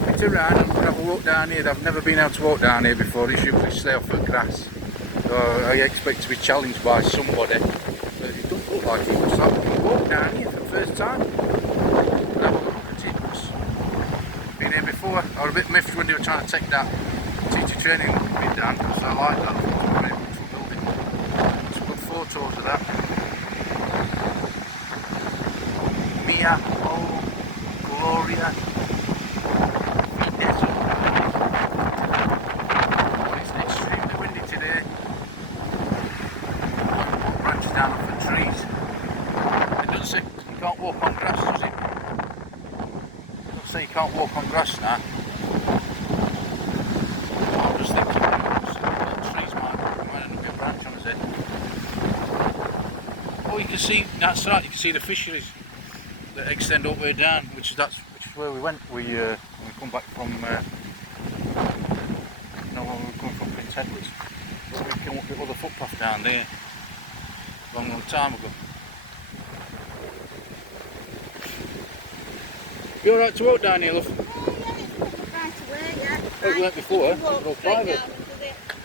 flip it around and we'll have a walk down here. I've never been able to walk down here before. It's usually stay off the grass. So I expect to be challenged by somebody. But it doesn't look like it. So we can walk down here for the first time and have a look at it. Been here before. I was a bit miffed when they were trying to take that teacher training bit down because I like that. It's a very beautiful building. Some good photos of that. Mia, oh, Gloria. It's extremely windy today. Branches down off the trees. It doesn't say you can't walk on grass, does it? It doesn't say you can't walk on grass now. I'm just thinking the trees might end up getting a branch on his head. Oh, you can see, that's right, you can see the fisheries that extend all the way down, which is where we went. We come back from when we were coming from Prince Edward's, but we came up the other footpath down there long time ago. You alright to walk down here, love? Right away, yeah. Oh, we went before, it was all private.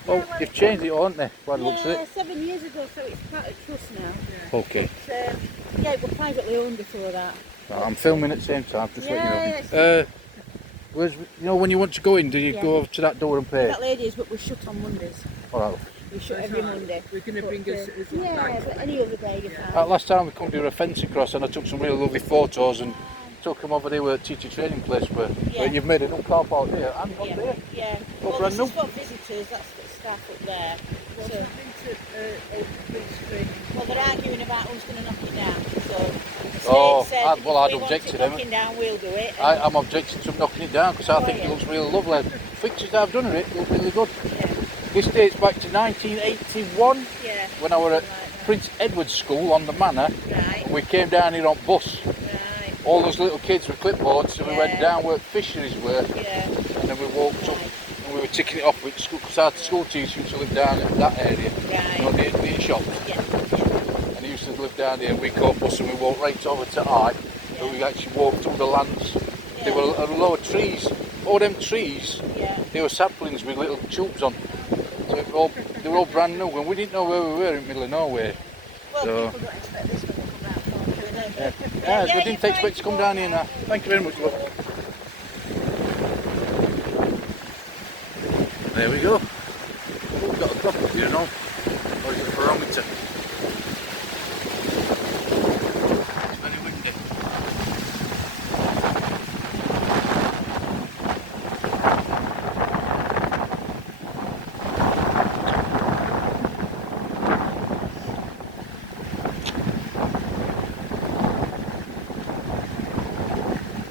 Oh, they've changed it, haven't they? By the looks of it. 7 years ago, so it's part of trust now. Yeah. Okay. But, yeah, it was privately owned before that. Well, I'm filming at the same time, just Yeah, let you know. Where's, you know, when you want to go in, do you go over to that door and pay? That ladies, but we're shut on Mondays. Alright. We shut every Monday. We're going to bring us yeah, but any other day you can. Last time we come to a fence across and I took some really lovely photos and took them over there where the teacher training place were. Yeah. But you've made a new car park there and up there. Yeah. Oh, Well, brand this new. is for visitors, that's the staff up there. So, well, they're arguing about who's going to knock it down. So, the state said I'd if we object want to it them. knocking down, we'll do it. I'm objecting to knocking it down because I think it looks really lovely. Pictures that I've done of it look really good. Yeah. This dates back to 1981 Yeah. when I was at Prince Edward's School on the Manor. Right. We came down here on bus. Right. All those little kids with clipboards, so we went down where fisheries were, Yeah. and then we walked up and we were ticking it off with school, because our school teacher used to live down in that area, Right. you know, near the shops. Yeah. And he used to live down there, and we caught bus and we walked right over to Eye, so we actually walked through the lands. Yeah. There were a lot of trees, all them trees, Yeah. they were saplings with little tubes on. So they were all brand new, and we didn't know where we were in the middle of nowhere. Well, So- people don't expect this when they come round from, do they? Yeah, we didn't expect to come down here now. Thank you very much, love. There we go. We've got a clock up here now. Or is it a barometer? It's very windy.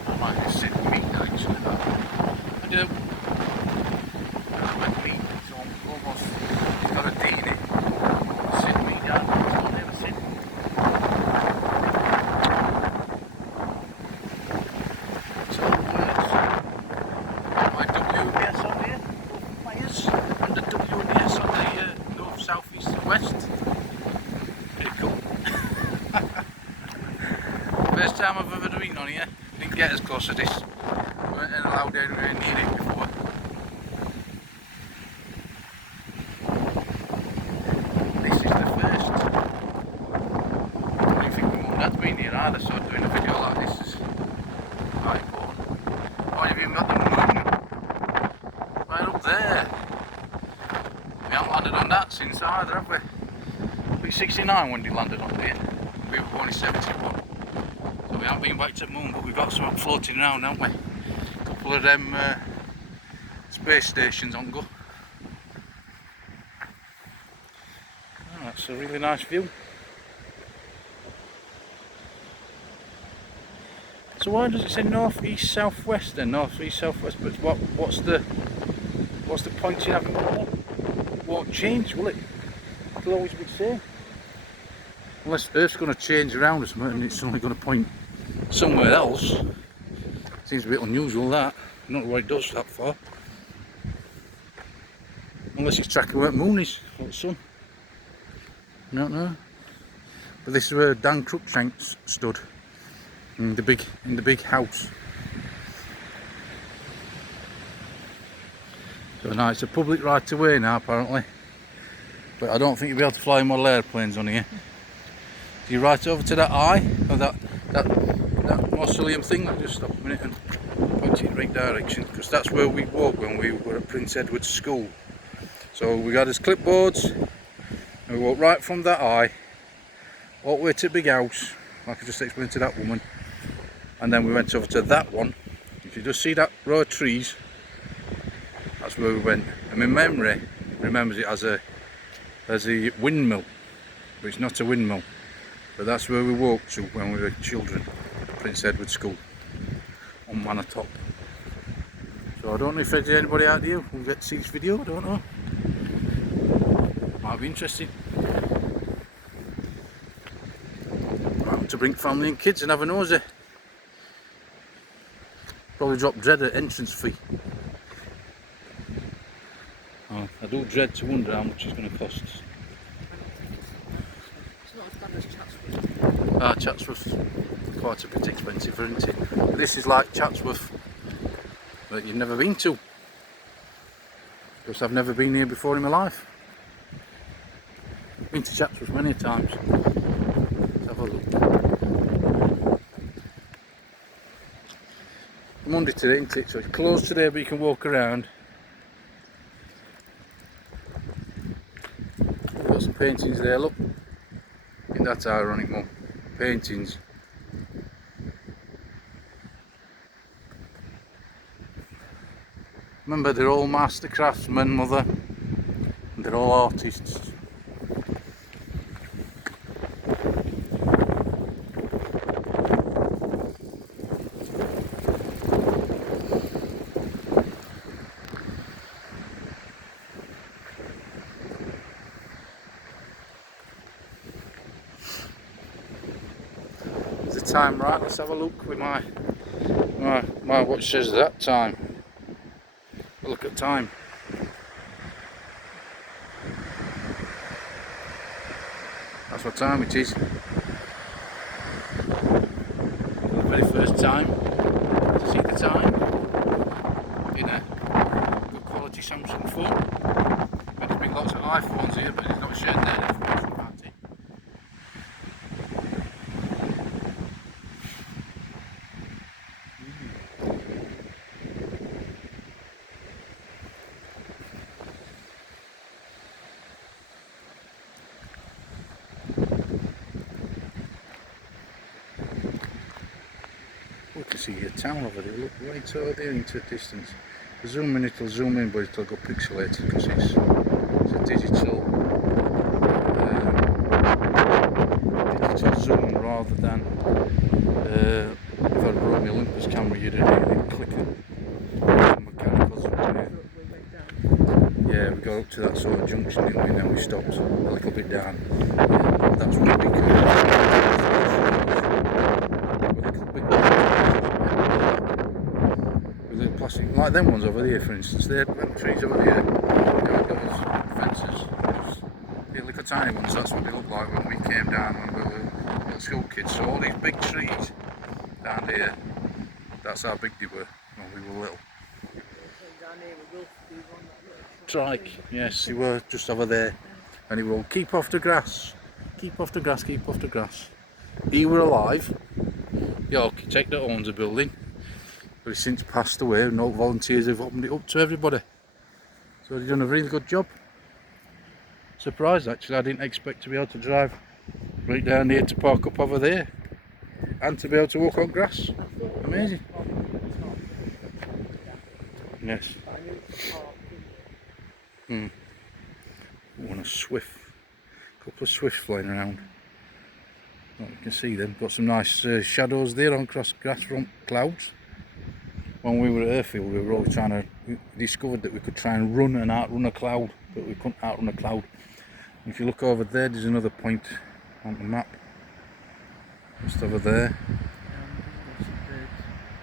I might just sit and meet actually. I do. I like meat, so I'm almost got a D in it. Sit me down, I'll never sit. So my WBS on here, wires, and the WBS on the north, south, east and west. Pretty cool. First time I've ever been on here. Didn't get as close as this. We weren't allowed anywhere near it before. This is the first. I don't think my mum and dad's been here either, so doing a video like this is quite important. Oh, you've even got the moon right up there. We haven't landed on that since either, have we? We 69 when we landed on there. We were born in 71. So we haven't been back to the moon, but we've got something floating around, haven't we? A couple of them space stations on go. Oh, that's a really nice view. So why does it say north, east, south, west then? North, east, south, west. But what's the point in having one there? It won't change, will it? It'll always be the same. Unless Earth's going to change around us, and it's only going to point somewhere else. Seems a bit unusual that. I don't know why it does that far. Unless it's tracking where the moon is, or the sun. I don't know. But this is where Dan Cruikshank stood. In the big house. So now it's a public right of way now apparently. But I don't think you'll be able to fly model airplanes on here. So you right over to that eye, or that mausoleum thing. I'll just stop a minute and point you in the right direction, because that's where we walked when we were at Prince Edward's School. So we got his clipboards, and we walked right from that eye all the way to the big house, like I just explained to that woman, and then we went over to that one. If you just see that row of trees, that's where we went. And my memory remembers it as a windmill, but it's not a windmill. But that's where we walked to when we were children, Prince Edward School on Manor top. So I don't know if there's anybody out there who will get to see this video, I don't know. Might be interesting. Might to bring family and kids and have a nosy. Probably drop dread at entrance fee. Oh, I do dread to wonder how much it's going to cost. It's not as bad as Chatsworth. Ah, Chatsworth's quite a bit expensive, isn't it? But this is like Chatsworth that you've never been to. Because I've never been here before in my life. I've been to Chatsworth many times. Let's have a look. Monday today, isn't it? So it's closed today, but you can walk around. Got some paintings there, look. Isn't that ironic, Mum? Paintings. Remember, they're all master craftsmen, Mother, and they're all artists. Is the time right? Let's have a look with my watch says that time. Look at time. That's what time it is. For the very first time to see the time in a good quality Samsung phone. There's been lots of iPhones here, but it's not shared their information about it. We can see your town over there, look right over there into the distance. Zoom in, it'll zoom in, but it'll go pixelated because it's a digital zoom rather than if I brought my Olympus camera, you'd have clicking mechanical zoom. Yeah, we got up to that sort of junction, didn't we? And then we stopped a little bit down. Yeah, that's what we could. Plastic, like them ones over there, for instance. They're them trees over there. They've got those fences. They're little tiny ones. That's what they look like when we came down when we were little school kids. So all these big trees down here, that's how big they were when we were little. Trike, yes, they were just over there. And he will keep off the grass. Keep off the grass. Keep off the grass. He were alive. The architect that owns the building. But he's since passed away, and all volunteers have opened it up to everybody. So they've done a really good job. Surprised actually, I didn't expect to be able to drive right down here to park up over there. And to be able to walk on grass. Amazing. Yes. Oh, and a swift. Couple of swifts flying around. Well, you can see them. Got some nice shadows there on grass from clouds. When we were at Airfield, we were always we discovered that we could try and run and outrun a cloud, but we couldn't outrun a cloud. And if you look over there, there's another point on the map. Just over there.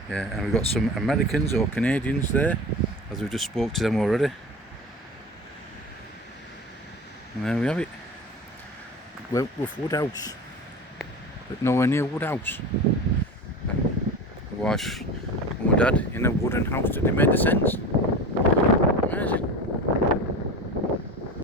Yeah, and we've got some Americans or Canadians there, as we just spoke to them already. And there we have it. Wentworth Woodhouse, but nowhere near Woodhouse. The wife and my dad in a wooden house, that they made the sense.